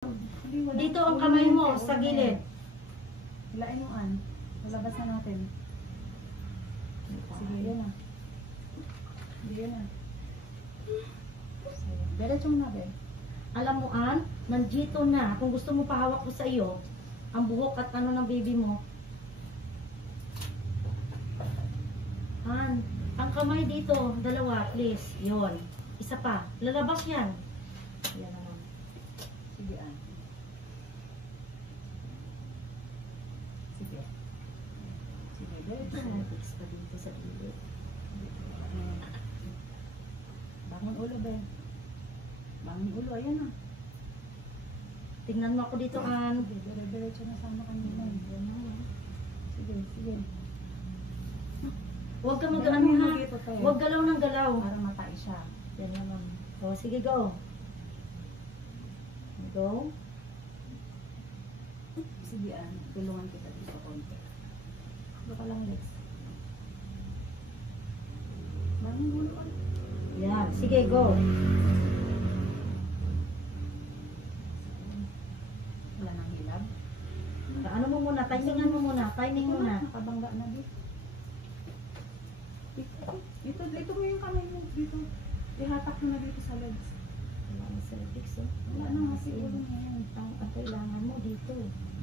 Dito ang kamay mo sa gilid. Hilain mo an. Lalabas na natin. Sige, yan na. Sige na. Diretsong na be. Alam mo an, nandito na. Kung gusto mo pahawak ko sa iyo, ang buhok at ano ng baby mo. An, ang kamay dito, dalawa, please. Yon. Isa pa. Lalabas yan. Yan naman. Sige an. Sige. Sige, diretso mo. Fix pa dito sa gilid. Bangon ulo be. Bangon ulo, ayan na. Tingnan mo ako dito, An. Sige, diretso na sama kanina. Sige, sige. Huwag ka mag-ano ha. Huwag galaw ng galaw. Para matay siya. Yan naman. O, sige, go. Go. Sige an, tulungan kita dito konti. Ito ka lang Lex. Bangon ulo an. Yan. Sige, go. Wala nang hilab. Ano mo muna? Timingan mo muna. Timing muna. Nakabangga na dito. Dito mo yung kamay mo. Dito. Ihatak mo na dito sa legs. Wala na cervix, oh. Wala na kasi ulo na yan. Ang kailangan mo dito.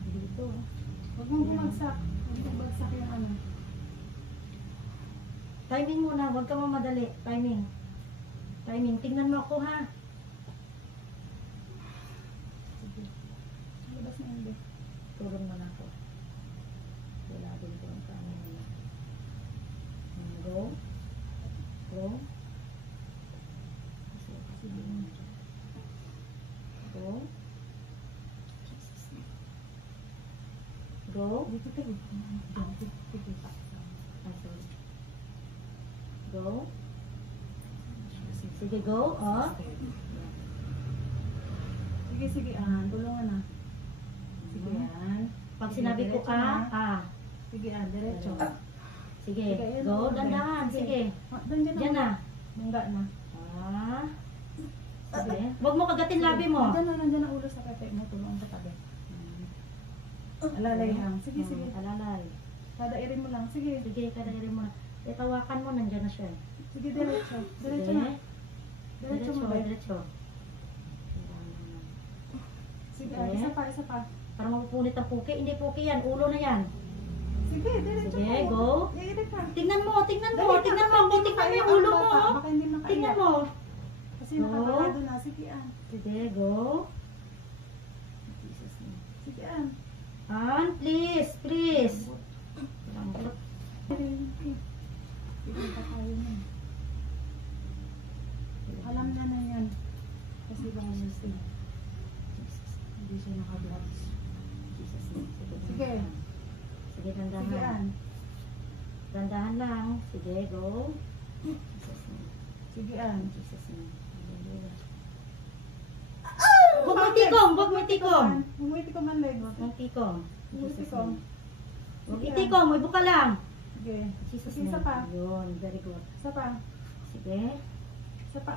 Dito. Huwag mong bumagsak. Huwag mong bumagsak yung ano. Timing muna. Huwag ka mamadali. Timing. Timing. Tingnan mo ako, ha? Sige. Labas na yun, be. Turun mo na ako. Wala din ko ang kanin mo. Go. Go. Sige. Go. Go. Dito ka, dito. Dito pa. Go. Sige, go. Oh. Sige, sige. Tulungan na. Sige, yan. Pag sinabi ko ka, Sige, diretso. Sige, Sige, yan, go. okay. Dandahan. Sige. Diyan Diyan na. Bangga na. Sige. Huwag mo kagatin labi mo. Nandiyan na ulo sa pepe mo. Tulungan sa tabi. Alalay lang. Sige, sige. Alalay. Kadairin mo lang. Sige. Sige, kadairin mo na. Itawakan mo, nandyan na siya. Sige, diretso. Diretso Sige. na. Diretso mo ba? Diretso. Sige, Sige. isa pa, isa pa. Para mapupunit ang puki. Hindi puki yan. Ulo na yan. Sige, diretso Sige, mo. go. Iirit ka. Tingnan mo, tingnan mo. Dali ka, Tingnan mo. baka hindi Tingnan mo yung makaiyak ulo ang mo. bata. Baka hindi makaiyak. Tingnan mo. Kasi Go. nakabarado na. Sige, Sige, go. Sige, Please, please. Lambot. Sige, tayo na. Alam na na yan. Kasi baka hindi siya naka-gloves. Sige. Sige, Sige, dandahan. Dandahan lang. Sige, go. Sige, Huwag mo tikong, huwag mo tikong. Humiti ko man, Leg. Huwag mo tikong. Humiti ko. Huwag itikong, may buka lang. Sige. Jesus Sige, isa pa. Yun, very good. Isa pa. Sige. Isa pa,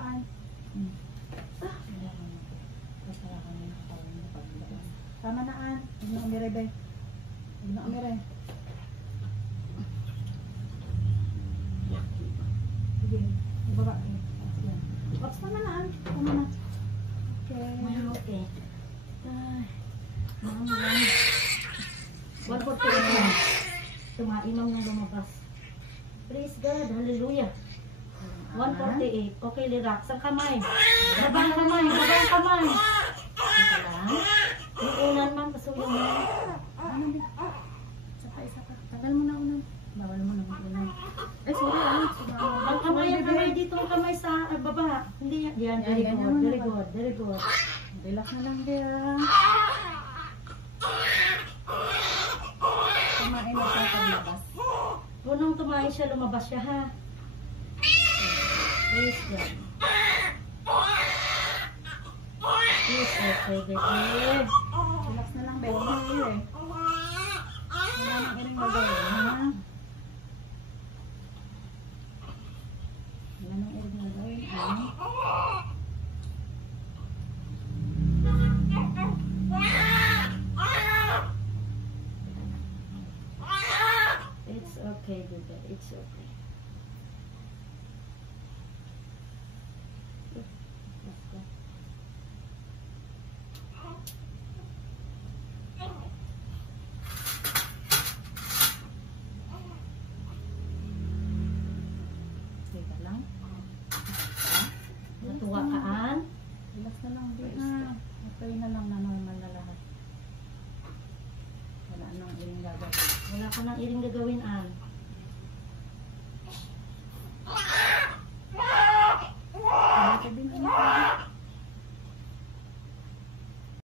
Tama na, Huwag na umire, be. Huwag na umire. Sige. Ibaba. Yan. Ops, tama na, Tama na. Okay. Okay. Ay. Maraming. 148. Tumaimam ng lumabas. Praise God. Hallelujah. 148. Okay, relax. Ang kamay. Baba ang kamay. Baba ang kamay. Ito lang. Yung unan, ma'am. Pasuyong mo. Isa pa. Tagal mo na unan. Bawal mo na unan. Sorry, Ang kamay dito. Ang kamay sa baba. Hindi yan. Yan. Very Yan, good. ganyan mo Very na. good. Very good. Relax na lang, be. Kumain na siya paglabas. Punong tumahin siya, lumabas siya, ha? Praise God. Yes, okay, baby. Relax na lang, be. Huwag mo iwi. Wala nang iring gagawin, ha? Wala nang iring gagawin, ha? okay, Duda. It's okay. Basta. Teka lang. Natuwa ka, An? Relax na lang, di na. Okay na lang na normal na lahat. Wala nang iring gagawin. Wala ka nang iring gagawin, An.